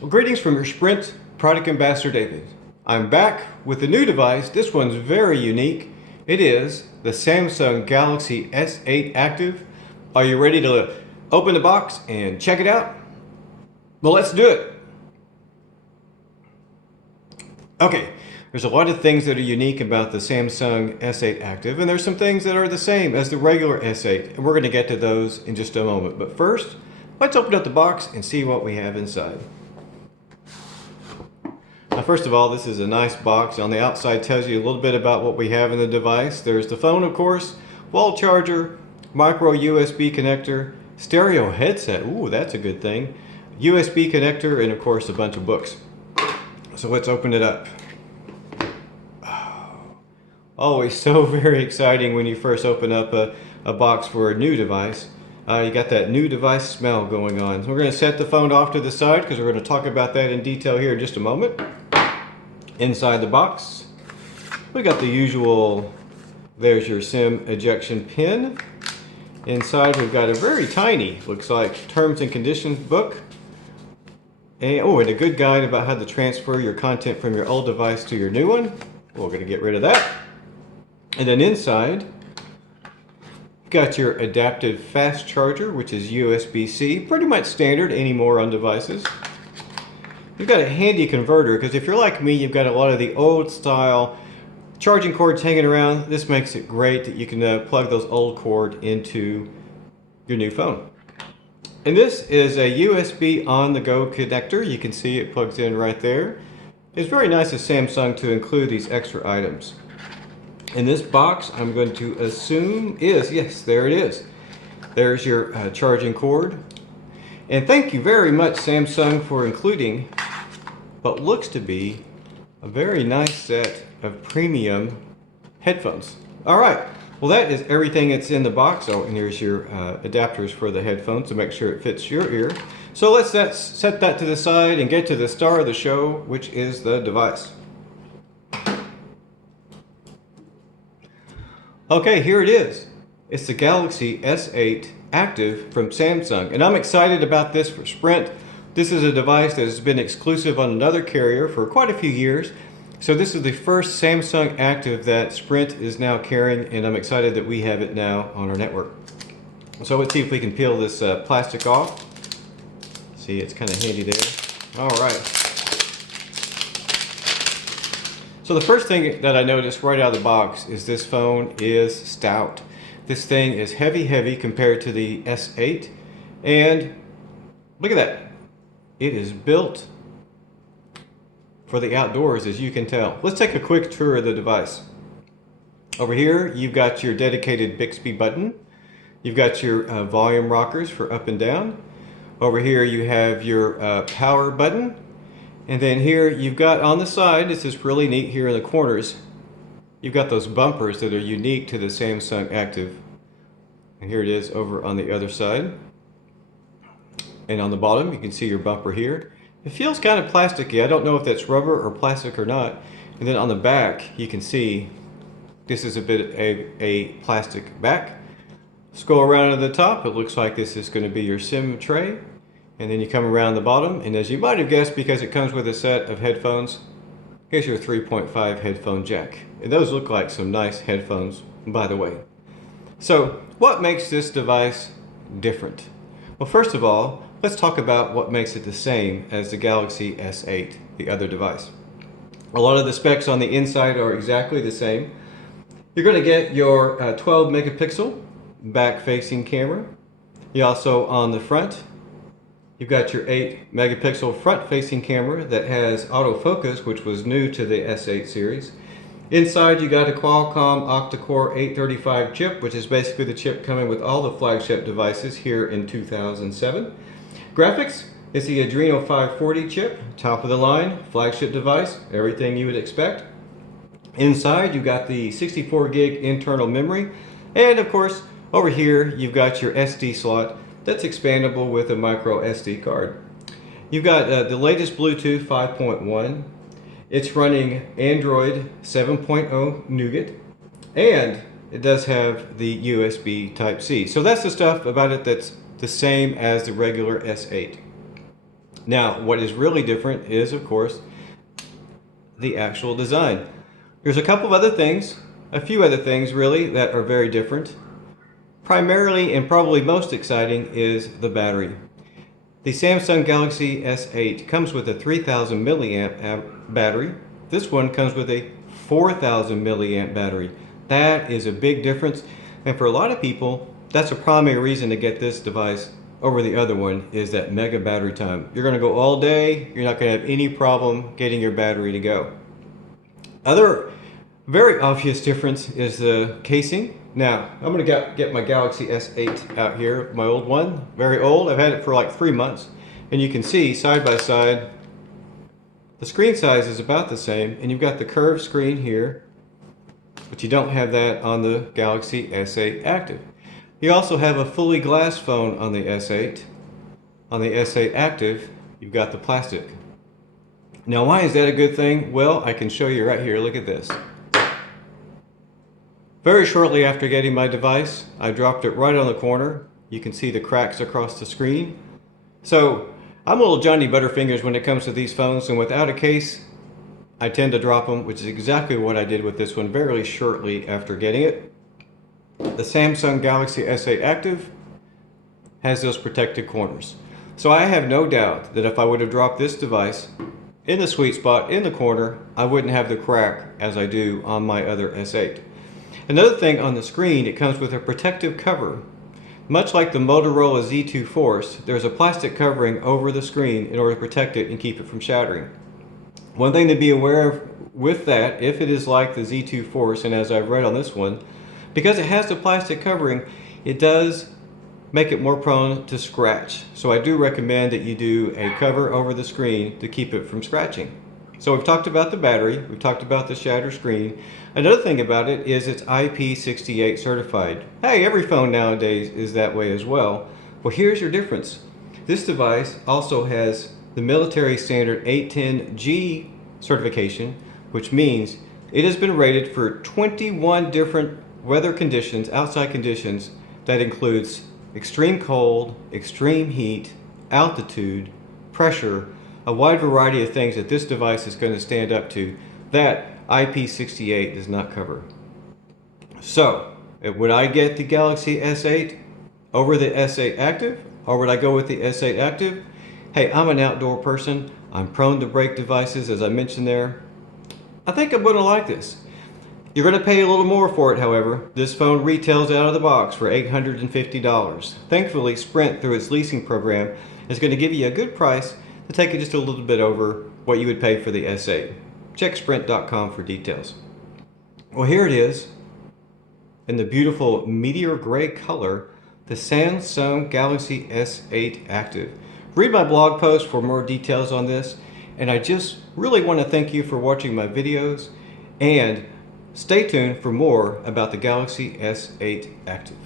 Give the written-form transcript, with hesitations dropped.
Well, greetings from your Sprint product ambassador, David. I'm back with a new device. This one's very unique. It is the Samsung Galaxy S8 Active. Are you ready to open the box and check it out? Well, let's do it. Okay, there's a lot of things that are unique about the Samsung S8 Active, and there's some things that are the same as the regular S8, and we're going to get to those in just a moment. But first, let's open up the box and see what we have inside. Now, first of all, this is a nice box. On the outside tells you a little bit about what we have in the device. There's the phone, of course, wall charger, micro USB connector, stereo headset, ooh, that's a good thing, USB connector, and of course a bunch of books. So let's open it up. Oh, always so very exciting when you first open up a box for a new device. You got that new device smell going on. So we're going to set the phone off to the side because we're going to talk about that in detail here in just a moment. Inside the box, we got the usual, there's your SIM ejection pin. Inside we've got a very tiny, looks like, terms and conditions book. And a good guide about how to transfer your content from your old device to your new one. We're going to get rid of that. And then inside, you've got your adaptive fast charger, which is USB-C, pretty much standard anymore on devices. You've got a handy converter, because if you're like me, you've got a lot of the old style charging cords hanging around. This makes it great that you can plug those old cords into your new phone. And this is a USB on-the-go connector. You can see it plugs in right there. It's very nice of Samsung to include these extra items. In this box, I'm going to assume is, yes, there it is. There's your charging cord. And thank you very much, Samsung, for including what looks to be a very nice set of premium headphones. All right, well, that is everything that's in the box. Oh, and here's your adapters for the headphones to make sure it fits your ear. So let's set that to the side and get to the star of the show, which is the device. Okay, here it is. It's the Galaxy S8 Active from Samsung, and I'm excited about this for Sprint. This is a device that has been exclusive on another carrier for quite a few years. So this is the first Samsung Active that Sprint is now carrying, and I'm excited that we have it now on our network. So let's see if we can peel this plastic off. See, it's kind of handy there. All right. So the first thing that I noticed right out of the box is this phone is stout. This thing is heavy compared to the S8, and look at that. It is built for the outdoors, as you can tell. Let's take a quick tour of the device. Over here, you've got your dedicated Bixby button. You've got your volume rockers for up and down. Over here, you have your power button. And then here, you've got on the side, this is really neat here in the corners, you've got those bumpers that are unique to the Samsung Active. And here it is over on the other side. And on the bottom, you can see your bumper here. It feels kind of plasticky. I don't know if that's rubber or plastic or not. And then on the back, you can see this is a bit of a plastic back. Scroll around to the top, it looks like this is going to be your SIM tray. And then you come around the bottom, and as you might have guessed, because it comes with a set of headphones, here's your 3.5 headphone jack. And those look like some nice headphones, by the way. So, what makes this device different? Well, first of all, let's talk about what makes it the same as the Galaxy S8, the other device. A lot of the specs on the inside are exactly the same. You're going to get your 12 megapixel back-facing camera. You also, on the front, you've got your 8 megapixel front-facing camera that has autofocus, which was new to the S8 series. Inside, you got a Qualcomm octa-core 835 chip, which is basically the chip coming with all the flagship devices here in 2007. Graphics is the Adreno 540 chip, top of the line, flagship device, everything you would expect. Inside, you've got the 64 gig internal memory, and of course, over here, you've got your SD slot that's expandable with a micro SD card. You've got the latest Bluetooth 5.1. It's running Android 7.0 Nougat, and it does have the USB Type-C. So that's the stuff about it that's the same as the regular S8. Now, what is really different is, of course, the actual design. There's a couple of other things, a few other things really, that are very different. Primarily and probably most exciting is the battery. The Samsung Galaxy S8 comes with a 3000 milliamp battery. This one comes with a 4000 milliamp battery. That is a big difference, and for a lot of people, that's a primary reason to get this device over the other one, is that mega battery time. You're going to go all day, you're not going to have any problem getting your battery to go. Other very obvious difference is the casing. Now, I'm going to get my Galaxy S8 out here, my old one, very old. I've had it for like 3 months, and you can see side by side, the screen size is about the same, and you've got the curved screen here, but you don't have that on the Galaxy S8 Active. You also have a fully glass phone on the S8. On the S8 Active, you've got the plastic. Now, why is that a good thing? Well, I can show you right here. Look at this. Very shortly after getting my device, I dropped it right on the corner. You can see the cracks across the screen. So I'm a little Johnny Butterfingers when it comes to these phones, and without a case, I tend to drop them, which is exactly what I did with this one very shortly after getting it. The Samsung Galaxy S8 Active has those protected corners. So I have no doubt that if I would have dropped this device in the sweet spot in the corner, I wouldn't have the crack as I do on my other S8. Another thing on the screen, it comes with a protective cover. Much like the Motorola Z2 Force, there's a plastic covering over the screen in order to protect it and keep it from shattering. One thing to be aware of with that, if it is like the Z2 Force, and as I've read on this one, because it has the plastic covering, it does make it more prone to scratch. So I do recommend that you do a cover over the screen to keep it from scratching. So we've talked about the battery, we've talked about the shatter screen. Another thing about it is it's IP68 certified. Hey, every phone nowadays is that way as well. Well, here's your difference. This device also has the military standard 810G certification, which means it has been rated for 21 different weather conditions, outside conditions, that includes extreme cold, extreme heat, altitude, pressure, a wide variety of things that this device is going to stand up to that IP68 does not cover. So, would I get the Galaxy S8 over the S8 Active, or would I go with the S8 Active? Hey, I'm an outdoor person. I'm prone to break devices, as I mentioned there. I think I'm going to like this. You're going to pay a little more for it, however. This phone retails out of the box for $850. Thankfully, Sprint, through its leasing program, is going to give you a good price to take it just a little bit over what you would pay for the S8. Check sprint.com for details. Well, here it is in the beautiful meteor gray color, the Samsung Galaxy S8 Active. Read my blog post for more details on this, and I just really want to thank you for watching my videos, and stay tuned for more about the Galaxy S8 Active.